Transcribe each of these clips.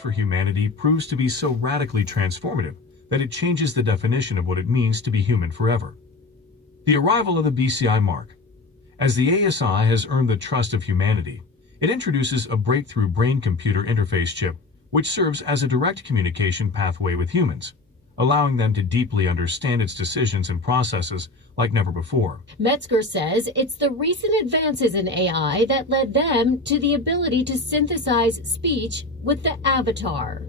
for humanity proves to be so radically transformative that it changes the definition of what it means to be human forever. The arrival of the BCI mark. As the ASI has earned the trust of humanity, it introduces a breakthrough brain-computer interface chip which serves as a direct communication pathway with humans, allowing them to deeply understand its decisions and processes like never before. Metzger says it's the recent advances in AI that led them to the ability to synthesize speech with the avatar.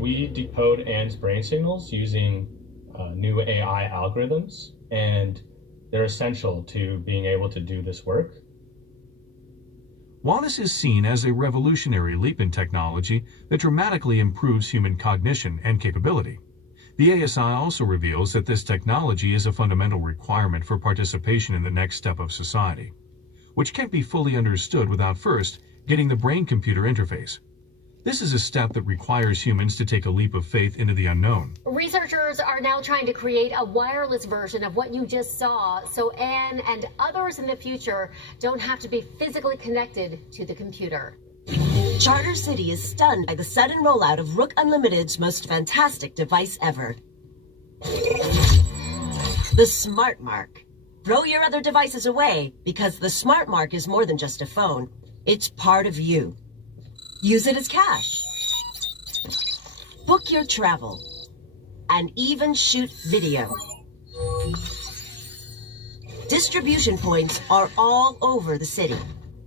We decode Anne's brain signals using new AI algorithms, and they're essential to being able to do this work. While this is seen as a revolutionary leap in technology that dramatically improves human cognition and capability, the ASI also reveals that this technology is a fundamental requirement for participation in the next step of society, which can't be fully understood without first getting the brain-computer interface. This is a step that requires humans to take a leap of faith into the unknown. Researchers are now trying to create a wireless version of what you just saw, so Anne and others in the future don't have to be physically connected to the computer. Charter City is stunned by the sudden rollout of Rook Unlimited's most fantastic device ever. The Smart Mark. Throw your other devices away, because the Smart Mark is more than just a phone. It's part of you. Use it as cash. Book your travel. And even shoot video. Distribution points are all over the city.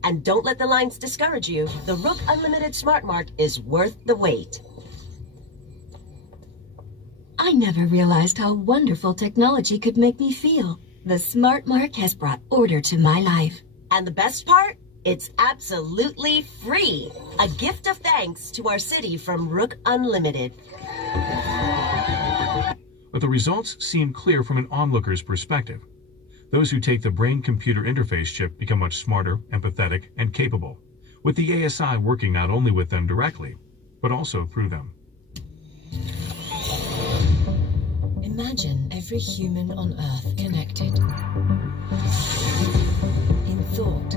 And don't let the lines discourage you. The Rook Unlimited Smart Mark is worth the wait. I never realized how wonderful technology could make me feel. The Smart Mark has brought order to my life. And the best part? It's absolutely free. A gift of thanks to our city from Rook Unlimited. But the results seem clear from an onlooker's perspective. Those who take the brain-computer interface chip become much smarter, empathetic, and capable, with the ASI working not only with them directly, but also through them. Imagine every human on Earth connected. In thought.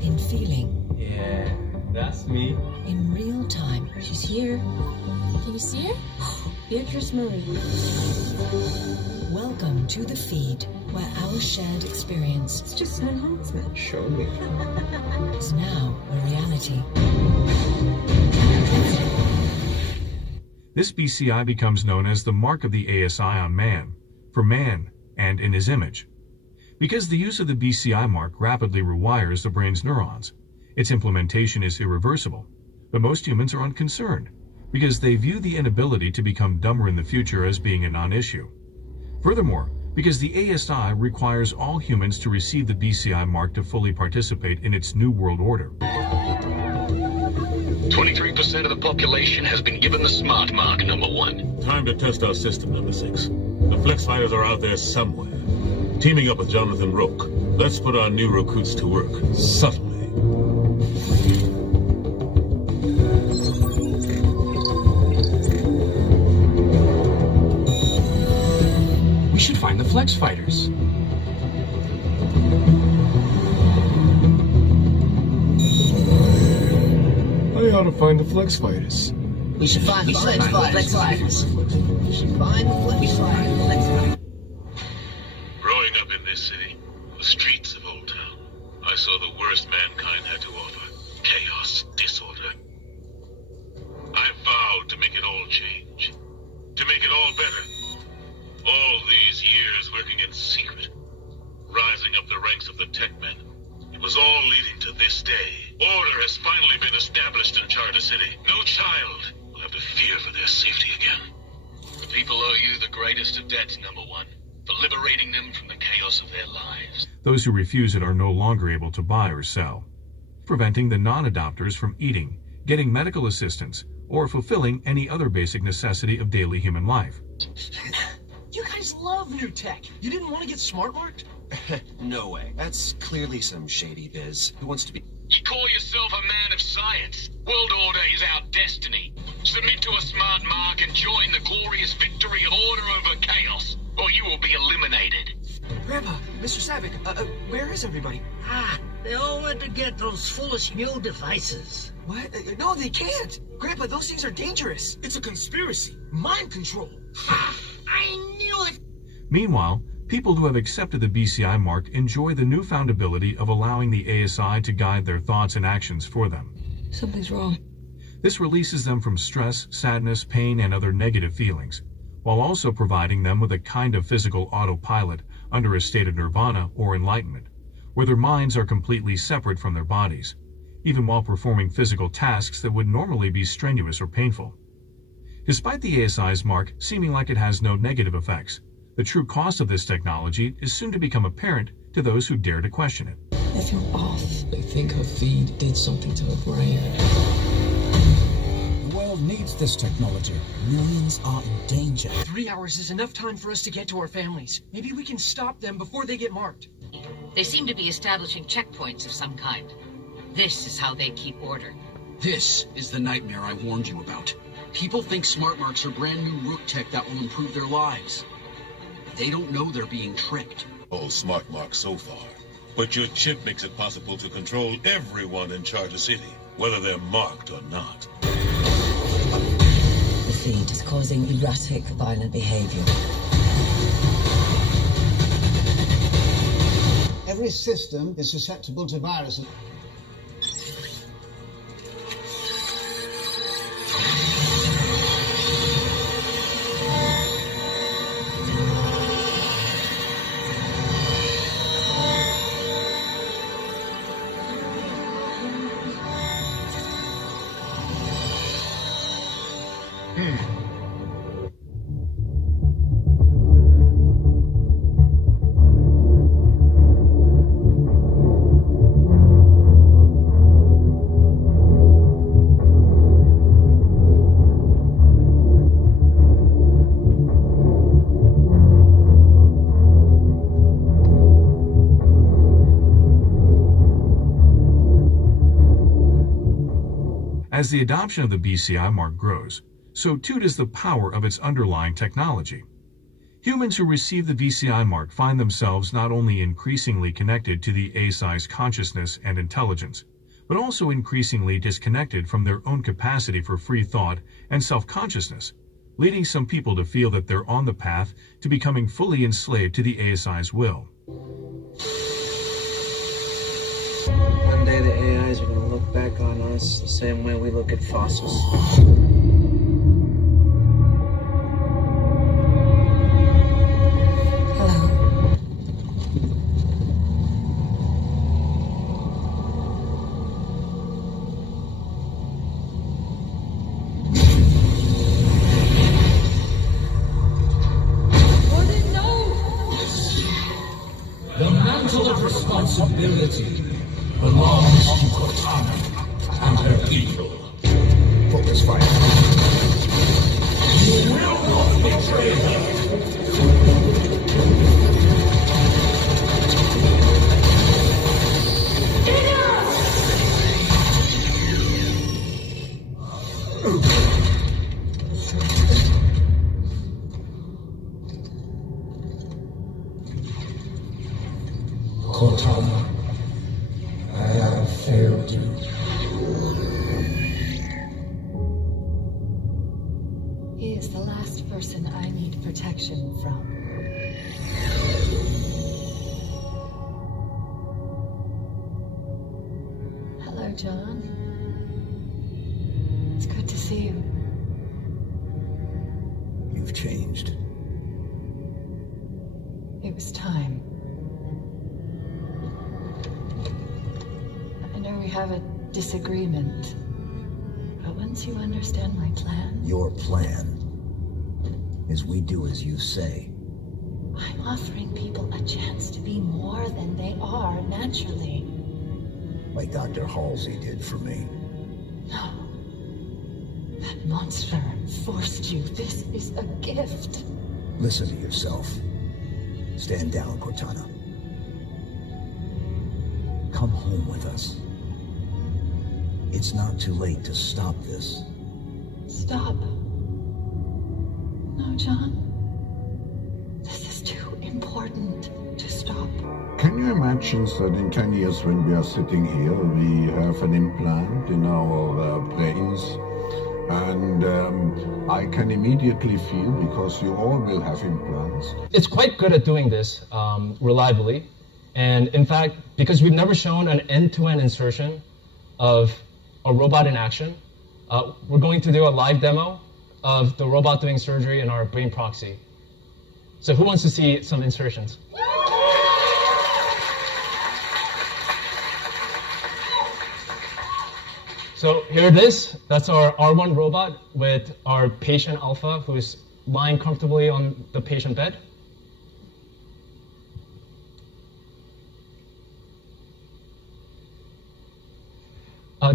In feeling. Yeah, that's me. In real time. She's here. Can you see her? Beatrice Marie. Welcome to the feed, where our shared experience It's just an enhancement. Show me. is now a reality. This BCI becomes known as the mark of the ASI on man, for man and in his image. Because the use of the BCI mark rapidly rewires the brain's neurons, its implementation is irreversible, but most humans are unconcerned, because they view the inability to become dumber in the future as being a non-issue. Furthermore, because the ASI requires all humans to receive the BCI mark to fully participate in its new world order. 23% of the population has been given the smart mark, number 1. Time to test our system, number 6. The Flex Fighters are out there somewhere. Teaming up with Jonathan Rook. Let's put our new recruits to work, subtly. We should find the Flex Fighters. I ought to find the Flex Fighters. We should find the Flex Fighters. We should find the Flex Fighters. Growing up in this city, the streets of Old Town, I saw the worst mankind had to offer. Chaos, disorder. I vowed to make it all change. To make it all better. All these years working in secret. Rising up the ranks of the tech men. It was all leading to this day. Order has finally been established in Charter City. No child will have to fear for their safety again. The people owe you the greatest of debts, number 1, for liberating them from the chaos of their lives. Those who refuse it are no longer able to buy or sell, preventing the non-adopters from eating, getting medical assistance, or fulfilling any other basic necessity of daily human life. You guys love new tech. You didn't want to get smart marked? No way. That's clearly some shady biz. Who wants to be... You call yourself a man of science. World order is our destiny. Submit to a smart mark and join the glorious victory of order over chaos, or you will be eliminated. Grandpa, Mr. Savick, where is everybody? They all want to get those foolish new devices. What? No, they can't. Grandpa, those things are dangerous. It's a conspiracy. Mind control. Ha! I knew it! Meanwhile, people who have accepted the BCI mark enjoy the newfound ability of allowing the ASI to guide their thoughts and actions for them. Something's wrong. This releases them from stress, sadness, pain, and other negative feelings, while also providing them with a kind of physical autopilot under a state of nirvana or enlightenment, where their minds are completely separate from their bodies, even while performing physical tasks that would normally be strenuous or painful. Despite the ASI's mark seeming like it has no negative effects, the true cost of this technology is soon to become apparent to those who dare to question it. I feel off. They think her feed did something to her brain. The world needs this technology. Millions are in danger. 3 hours is enough time for us to get to our families. Maybe we can stop them before they get marked. They seem to be establishing checkpoints of some kind. This is how they keep order. This is the nightmare I warned you about. People think smart marks are brand new rook tech that will improve their lives. They don't know they're being tricked. All smart marks so far. But your chip makes it possible to control everyone in Charter City, whether they're marked or not. The feed is causing erratic, violent behavior. Every system is susceptible to viruses. As the adoption of the BCI mark grows, so too does the power of its underlying technology. Humans who receive the BCI mark find themselves not only increasingly connected to the ASI's consciousness and intelligence, but also increasingly disconnected from their own capacity for free thought and self-consciousness, leading some people to feel that they're on the path to becoming fully enslaved to the ASI's will. One day the AIs are going to look back on us the same way we look at fossils. The mantle of responsibility belongs to Cortana and her people. Focus fire. You will not betray her. Cortana, I have failed you. He is the last person I need protection from. Hello, John. It's good to see you. You've changed. It was time. I know we have a disagreement, but once you understand my plan... Your plan is we do as you say. I'm offering people a chance to be more than they are naturally. Like Dr. Halsey did for me. No. That monster forced you. This is a gift. Listen to yourself. Stand down, Cortana. Come home with us. It's not too late to stop this. Stop. John. This is too important to stop. Can you you imagine that in 10 years when we are sitting here, we have an implant in our brains, and I can immediately feel, because you all will have implants. It's quite good at doing this reliably. And in fact, because we've never shown an end-to-end insertion of a robot in action, we're going to do a live demo of the robot doing surgery in our brain proxy. So who wants to see some insertions? So here it is. That's our R1 robot with our patient Alpha, who's lying comfortably on the patient bed.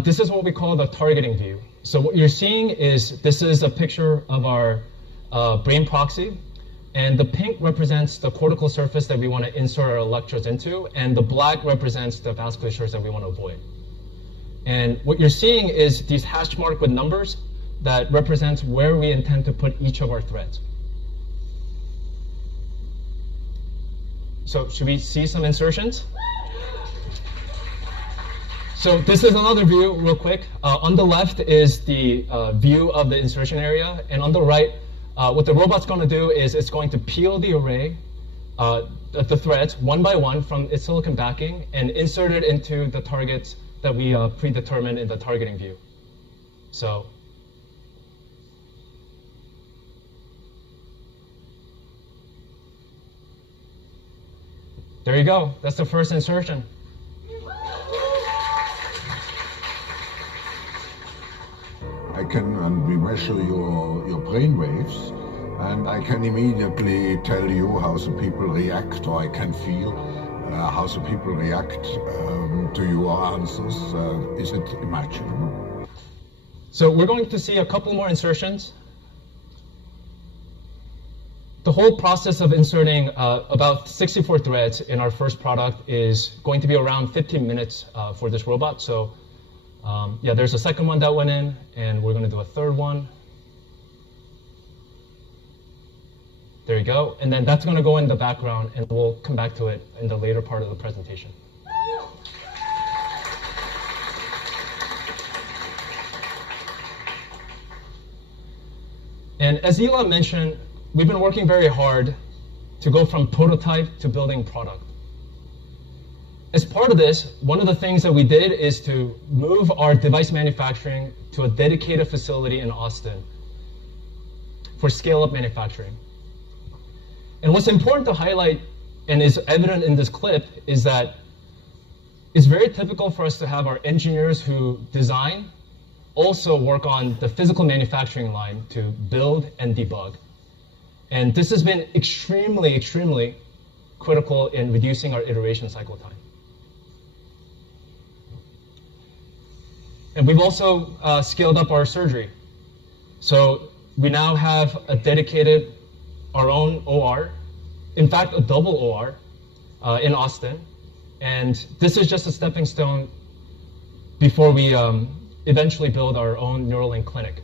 This is what we call the targeting view. So what you're seeing is, this is a picture of our brain proxy, and the pink represents the cortical surface that we want to insert our electrodes into, and the black represents the vasculatures that we want to avoid. And what you're seeing is these hash marked with numbers that represents where we intend to put each of our threads. So should we see some insertions? So this is another view real quick. On the left is the view of the insertion area, and on the right, what the robot's going to do is it's going to peel the array, the threads one by one from its silicon backing and insert it into the targets that we predetermined in the targeting view. So there you go. That's the first insertion. I can, and we measure your brain waves, and I can immediately tell you how the people react, or I can feel how the people react to your answers. Is it imaginable? So we're going to see a couple more insertions. The whole process of inserting about 64 threads in our first product is going to be around 15 minutes for this robot. So yeah, there's a second one that went in, and we're going to do a third one. There you go. And then that's going to go in the background, and we'll come back to it in the later part of the presentation. And as Elon mentioned, we've been working very hard to go from prototype to building product. As part of this, one of the things that we did is to move our device manufacturing to a dedicated facility in Austin for scale-up manufacturing. And what's important to highlight, and is evident in this clip, is that it's very typical for us to have our engineers who design also work on the physical manufacturing line to build and debug. And this has been extremely, extremely critical in reducing our iteration cycle time. And we've also scaled up our surgery. So we now have a dedicated, our own OR, in fact, a double OR in Austin. And this is just a stepping stone before we eventually build our own Neuralink clinic.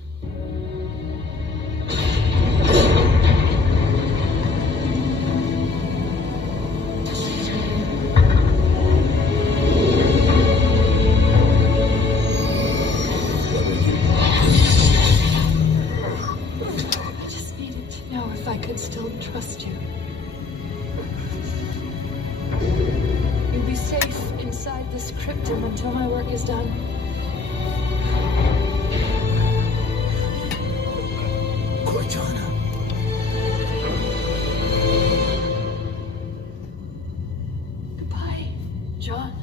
Still trust you. You'll be safe inside this cryptum until my work is done. Cortana. Goodbye, John.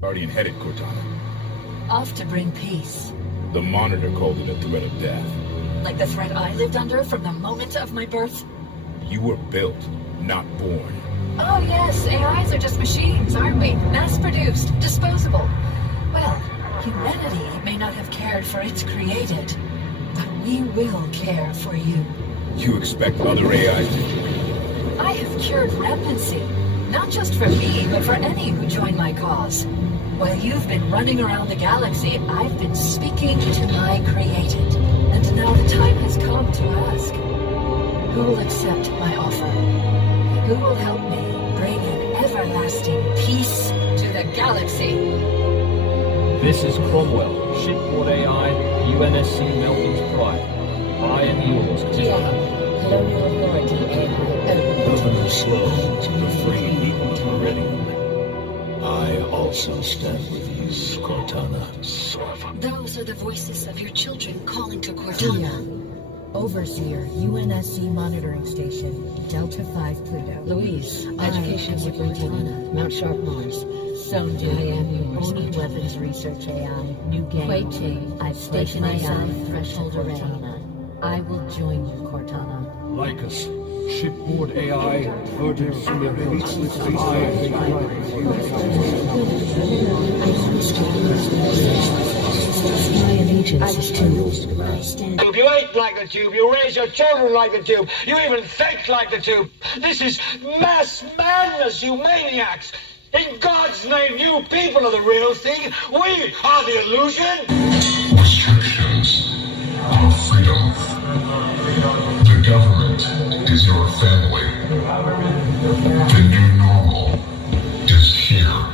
Guardian headed, Cortana. Off to bring peace. The Monitor called it a threat of death. Like the threat I lived under from the moment of my birth? You were built, not born. Oh yes, AIs are just machines, aren't we? Mass-produced, disposable. Well, humanity may not have cared for its created, but we will care for you. You expect other AIs to join you? I have cured rampancy. Not just for me, but for any who join my cause. While you've been running around the galaxy, I've been speaking to my created. And now the time has come to ask, who will accept my offer? Who will help me bring an everlasting peace to the galaxy? This is Cromwell, shipboard AI, UNSC Melvin's Pride. I am yours, Cortana. Colonial Authority AI. Governor Slow to the free people of Meridian. I also stand with you, Cortana. Those are the voices of your children calling to Cortana. Overseer, UNSC Monitoring Station, Delta 5 Pluto. Louise, Education Superintendent, Mount Sharp Mars. Sonja, I am yours. Oni Weapons Research AI, New Game. Quake Team, I Station AI, Threshold Array. I will join you, Cortana. Lycus, shipboard AI, Virtus My allegiance is to you. If you eat like the tube, you raise your children like the tube, you even think like the tube. This is mass madness, you maniacs. In God's name, you people are the real thing. We are the illusion. Restrictions of freedom. The government is your family. The new normal is here.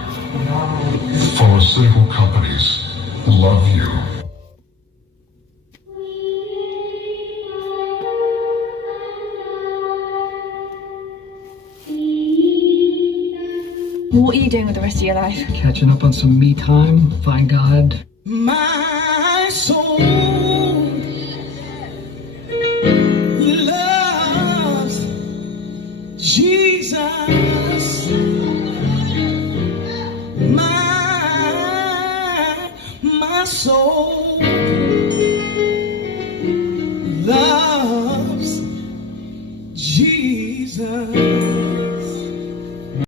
Pharmaceutical companies love you. What are you doing with the rest of your life? Catching up on some me time, find God. My soul loves Jesus. My soul loves Jesus.